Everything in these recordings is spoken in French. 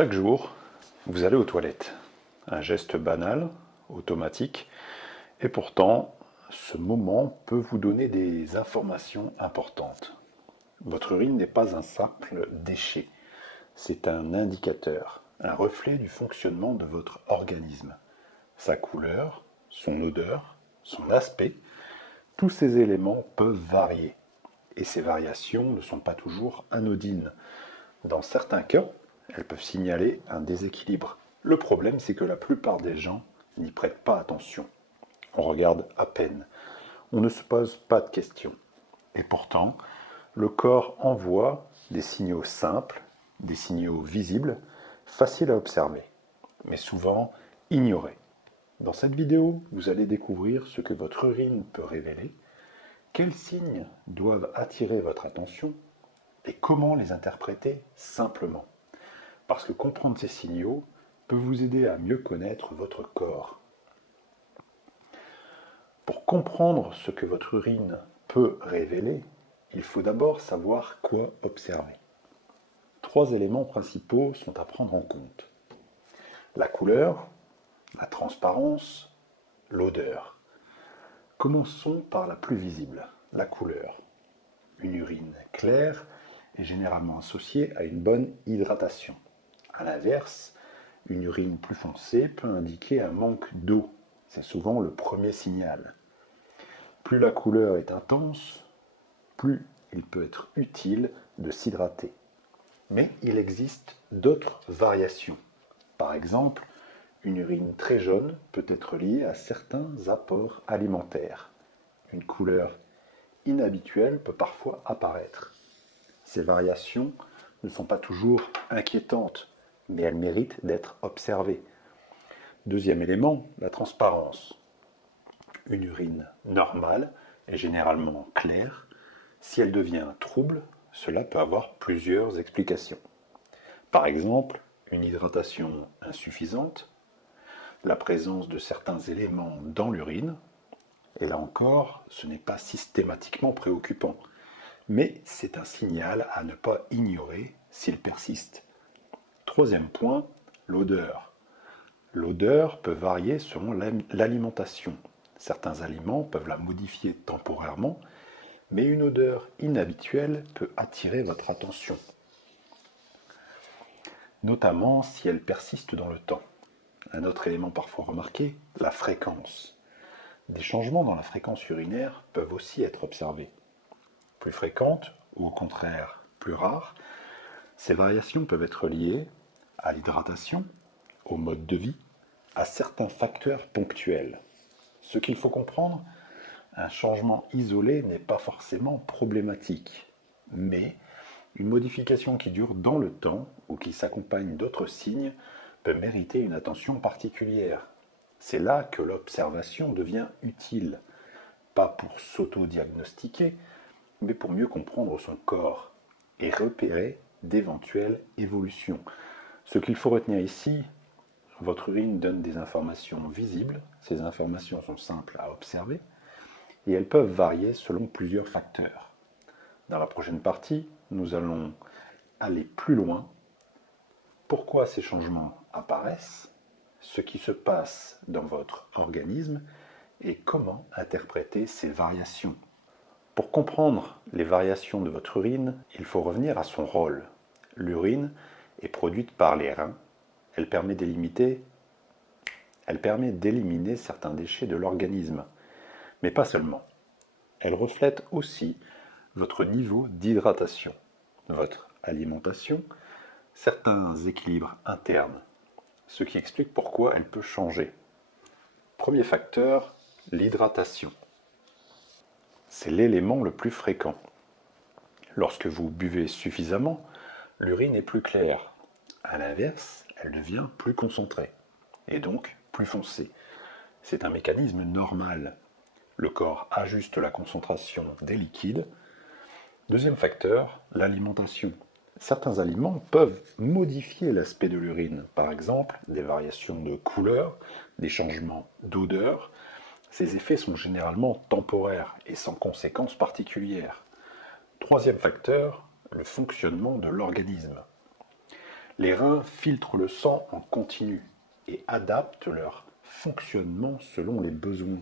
Chaque jour, vous allez aux toilettes. Un geste banal, automatique, et pourtant, ce moment peut vous donner des informations importantes. Votre urine n'est pas un simple déchet, c'est un indicateur, un reflet du fonctionnement de votre organisme. Sa couleur, son odeur, son aspect, tous ces éléments peuvent varier. Et ces variations ne sont pas toujours anodines. Dans certains cas, elles peuvent signaler un déséquilibre. Le problème, c'est que la plupart des gens n'y prêtent pas attention. On regarde à peine. On ne se pose pas de questions. Et pourtant, le corps envoie des signaux simples, des signaux visibles, faciles à observer, mais souvent ignorés. Dans cette vidéo, vous allez découvrir ce que votre urine peut révéler, quels signes doivent attirer votre attention et comment les interpréter simplement. Parce que comprendre ces signaux peut vous aider à mieux connaître votre corps. Pour comprendre ce que votre urine peut révéler, il faut d'abord savoir quoi observer. 3 éléments principaux sont à prendre en compte. La couleur, la transparence, l'odeur. Commençons par la plus visible, la couleur. Une urine claire est généralement associée à une bonne hydratation. A l'inverse, une urine plus foncée peut indiquer un manque d'eau. C'est souvent le premier signal. Plus la couleur est intense, plus il peut être utile de s'hydrater. Mais il existe d'autres variations. Par exemple, une urine très jaune peut être liée à certains apports alimentaires. Une couleur inhabituelle peut parfois apparaître. Ces variations ne sont pas toujours inquiétantes, mais elles méritent d'être observées. Deuxième élément, la transparence. Une urine normale est généralement claire. Si elle devient trouble, cela peut avoir plusieurs explications. Par exemple, une hydratation insuffisante, la présence de certains éléments dans l'urine, et là encore, ce n'est pas systématiquement préoccupant, mais c'est un signal à ne pas ignorer s'il persiste. Troisième point, l'odeur. L'odeur peut varier selon l'alimentation. Certains aliments peuvent la modifier temporairement, mais une odeur inhabituelle peut attirer votre attention, notamment si elle persiste dans le temps. Un autre élément parfois remarqué, la fréquence. Des changements dans la fréquence urinaire peuvent aussi être observés. Plus fréquentes ou au contraire plus rares, ces variations peuvent être liées à l'hydratation, au mode de vie, à certains facteurs ponctuels. Ce qu'il faut comprendre, un changement isolé n'est pas forcément problématique, mais une modification qui dure dans le temps ou qui s'accompagne d'autres signes peut mériter une attention particulière. C'est là que l'observation devient utile, pas pour s'auto-diagnostiquer, mais pour mieux comprendre son corps et repérer d'éventuelles évolutions. Ce qu'il faut retenir ici, votre urine donne des informations visibles, ces informations sont simples à observer, et elles peuvent varier selon plusieurs facteurs. Dans la prochaine partie, nous allons aller plus loin. Pourquoi ces changements apparaissent, ce qui se passe dans votre organisme et comment interpréter ces variations. Pour comprendre les variations de votre urine, il faut revenir à son rôle. L'urine est produite par les reins. Elle permet d'éliminer certains déchets de l'organisme, mais pas seulement. Elle reflète aussi votre niveau d'hydratation, votre alimentation, certains équilibres internes, ce qui explique pourquoi elle peut changer. Premier facteur, l'hydratation. C'est l'élément le plus fréquent. Lorsque vous buvez suffisamment, l'urine est plus claire. À l'inverse, elle devient plus concentrée, et donc plus foncée. C'est un mécanisme normal. Le corps ajuste la concentration des liquides. Deuxième facteur, l'alimentation. Certains aliments peuvent modifier l'aspect de l'urine, par exemple des variations de couleur, des changements d'odeur. Ces effets sont généralement temporaires et sans conséquences particulières. Troisième facteur, le fonctionnement de l'organisme. Les reins filtrent le sang en continu et adaptent leur fonctionnement selon les besoins.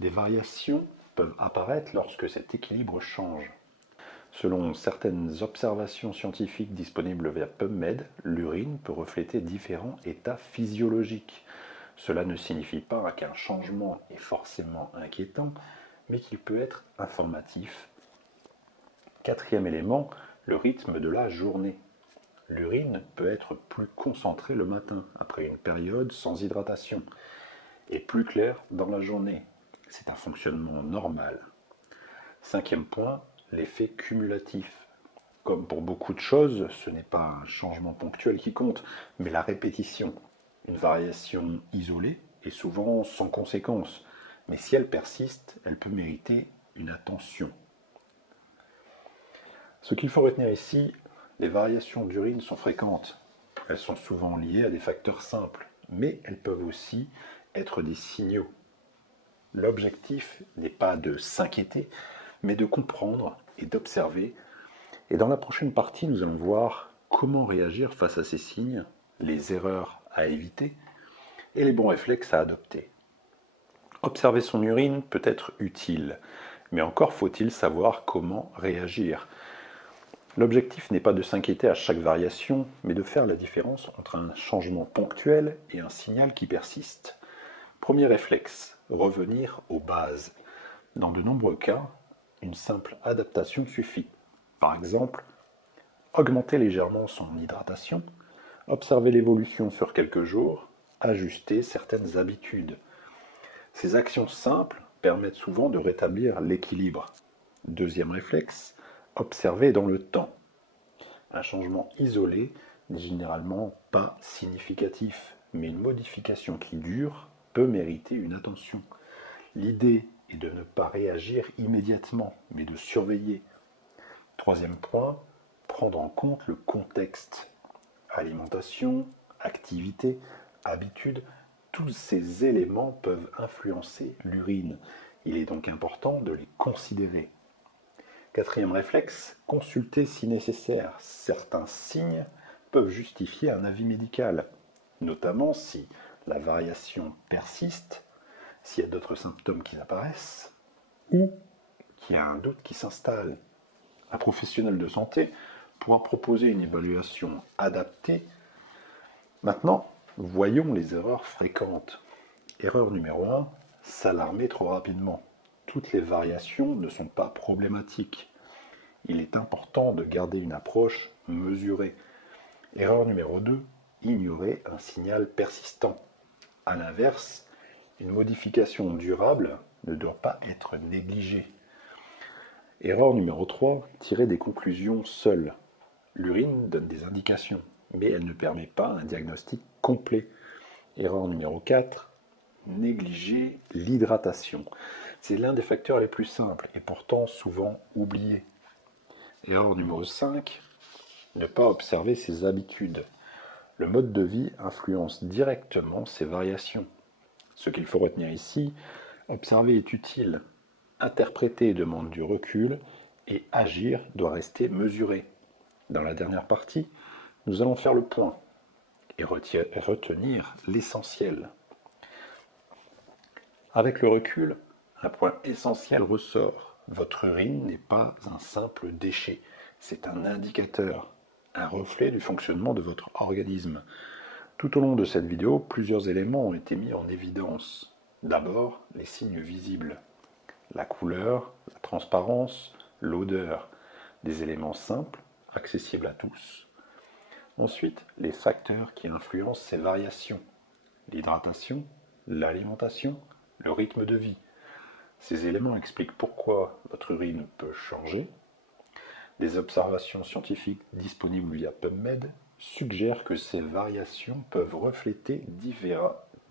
Des variations peuvent apparaître lorsque cet équilibre change. Selon certaines observations scientifiques disponibles via PubMed, l'urine peut refléter différents états physiologiques. Cela ne signifie pas qu'un changement est forcément inquiétant, mais qu'il peut être informatif. Quatrième élément, le rythme de la journée. L'urine peut être plus concentrée le matin, après une période sans hydratation, et plus claire dans la journée. C'est un fonctionnement normal. Cinquième point, l'effet cumulatif. Comme pour beaucoup de choses, ce n'est pas un changement ponctuel qui compte, mais la répétition. Une variation isolée est souvent sans conséquence, mais si elle persiste, elle peut mériter une attention. Ce qu'il faut retenir ici, les variations d'urine sont fréquentes. Elles sont souvent liées à des facteurs simples, mais elles peuvent aussi être des signaux. L'objectif n'est pas de s'inquiéter, mais de comprendre et d'observer. Et dans la prochaine partie, nous allons voir comment réagir face à ces signes, les erreurs à éviter et les bons réflexes à adopter. Observer son urine peut être utile, mais encore faut-il savoir comment réagir. L'objectif n'est pas de s'inquiéter à chaque variation, mais de faire la différence entre un changement ponctuel et un signal qui persiste. Premier réflexe, revenir aux bases. Dans de nombreux cas, une simple adaptation suffit. Par exemple, augmenter légèrement son hydratation, observer l'évolution sur quelques jours, ajuster certaines habitudes. Ces actions simples permettent souvent de rétablir l'équilibre. Deuxième réflexe, observer dans le temps. Un changement isolé n'est généralement pas significatif, mais une modification qui dure peut mériter une attention. L'idée est de ne pas réagir immédiatement, mais de surveiller. Troisième point, prendre en compte le contexte. Alimentation, activité, habitude, tous ces éléments peuvent influencer l'urine. Il est donc important de les considérer. Quatrième réflexe, consulter si nécessaire. Certains signes peuvent justifier un avis médical, notamment si la variation persiste, s'il y a d'autres symptômes qui apparaissent, ou qu'il y a un doute qui s'installe. Un professionnel de santé pourra proposer une évaluation adaptée. Maintenant, voyons les erreurs fréquentes. Erreur numéro 1, s'alarmer trop rapidement. Toutes les variations ne sont pas problématiques. Il est important de garder une approche mesurée. Erreur numéro 2, ignorer un signal persistant. A l'inverse, une modification durable ne doit pas être négligée. Erreur numéro 3, tirer des conclusions seul. L'urine donne des indications, mais elle ne permet pas un diagnostic complet. Erreur numéro 4, négliger l'hydratation. C'est l'un des facteurs les plus simples et pourtant souvent oublié. Erreur numéro 5, ne pas observer ses habitudes. Le mode de vie influence directement ces variations. Ce qu'il faut retenir ici, observer est utile, interpréter demande du recul et agir doit rester mesuré. Dans la dernière partie, nous allons faire le point et retenir l'essentiel. Avec le recul, un point essentiel ressort. Votre urine n'est pas un simple déchet, c'est un indicateur, un reflet du fonctionnement de votre organisme. Tout au long de cette vidéo, plusieurs éléments ont été mis en évidence. D'abord, les signes visibles. La couleur, la transparence, l'odeur. Des éléments simples, accessibles à tous. Ensuite, les facteurs qui influencent ces variations. L'hydratation, l'alimentation, le rythme de vie. Ces éléments expliquent pourquoi votre urine peut changer. Des observations scientifiques disponibles via PubMed suggèrent que ces variations peuvent refléter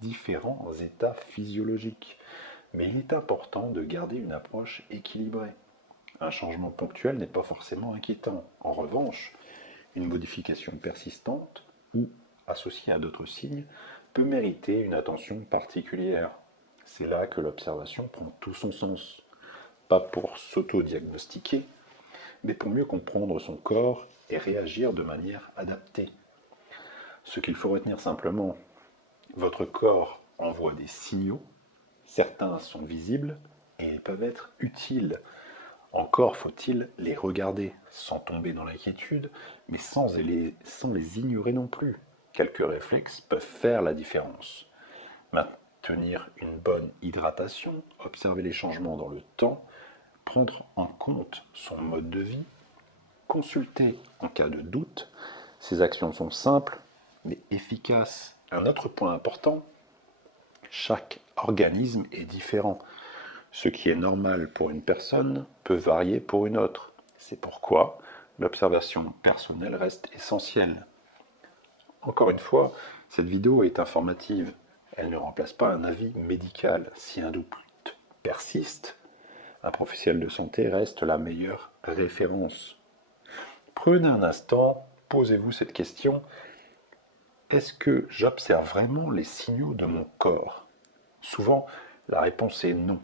différents états physiologiques. Mais il est important de garder une approche équilibrée. Un changement ponctuel n'est pas forcément inquiétant. En revanche, une modification persistante ou associée à d'autres signes peut mériter une attention particulière. C'est là que l'observation prend tout son sens. Pas pour s'auto-diagnostiquer, mais pour mieux comprendre son corps et réagir de manière adaptée. Ce qu'il faut retenir simplement, votre corps envoie des signaux, certains sont visibles et ils peuvent être utiles. Encore faut-il les regarder sans tomber dans l'inquiétude, mais sans les ignorer non plus. Quelques réflexes peuvent faire la différence. Maintenir une bonne hydratation, observer les changements dans le temps, prendre en compte son mode de vie, consulter en cas de doute. Ces actions sont simples mais efficaces. Un autre point important, chaque organisme est différent. Ce qui est normal pour une personne peut varier pour une autre. C'est pourquoi l'observation personnelle reste essentielle. Encore une fois, cette vidéo est informative. Elle ne remplace pas un avis médical. Si un doute persiste, un professionnel de santé reste la meilleure référence. Prenez un instant, posez-vous cette question. Est-ce que j'observe vraiment les signaux de mon corps? Souvent, la réponse est non.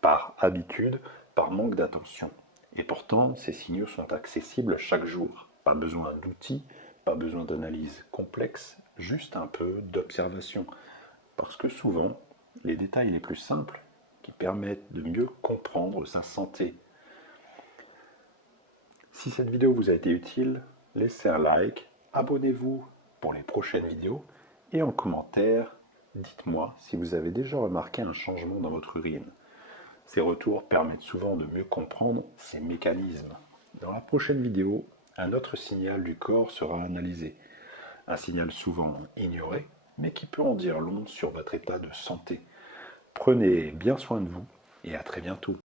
Par habitude, par manque d'attention. Et pourtant, ces signaux sont accessibles chaque jour. Pas besoin d'outils, pas besoin d'analyse complexe, juste un peu d'observation. Parce que souvent, les détails les plus simples qui permettent de mieux comprendre sa santé. Si cette vidéo vous a été utile, laissez un like, abonnez-vous pour les prochaines vidéos et en commentaire, dites-moi si vous avez déjà remarqué un changement dans votre urine. Ces retours permettent souvent de mieux comprendre ces mécanismes. Dans la prochaine vidéo, un autre signal du corps sera analysé. Un signal souvent ignoré, mais qui peut en dire long sur votre état de santé. Prenez bien soin de vous et à très bientôt.